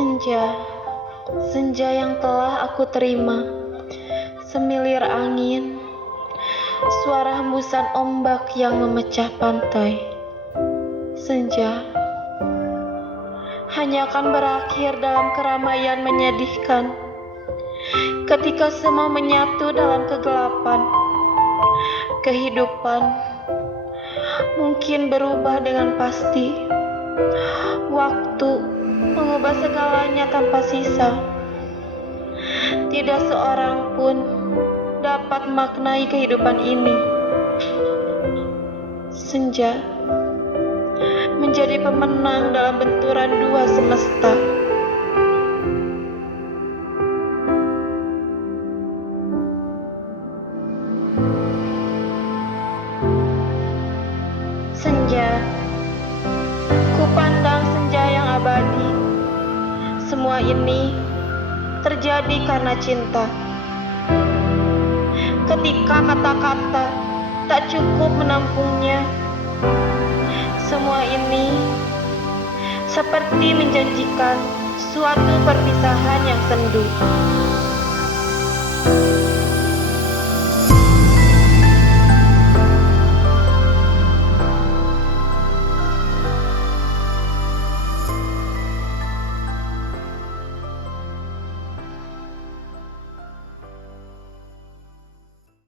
Senja, senja yang telah aku terima, semilir angin, suara hembusan ombak yang memecah pantai. Senja hanya akan berakhir dalam keramaian menyedihkan, ketika semua menyatu dalam kegelapan. Kehidupan mungkin berubah dengan pasti. Waktu mengubah segalanya tanpa sisa. Tidak seorang pun dapat maknai kehidupan ini. Senja menjadi pemenang dalam benturan dua semesta. Senja, ku pandang senja yang abadi. Semua ini terjadi karena cinta. Ketika kata-kata tak cukup menampungnya, semua ini seperti menjanjikan suatu perpisahan yang sendu.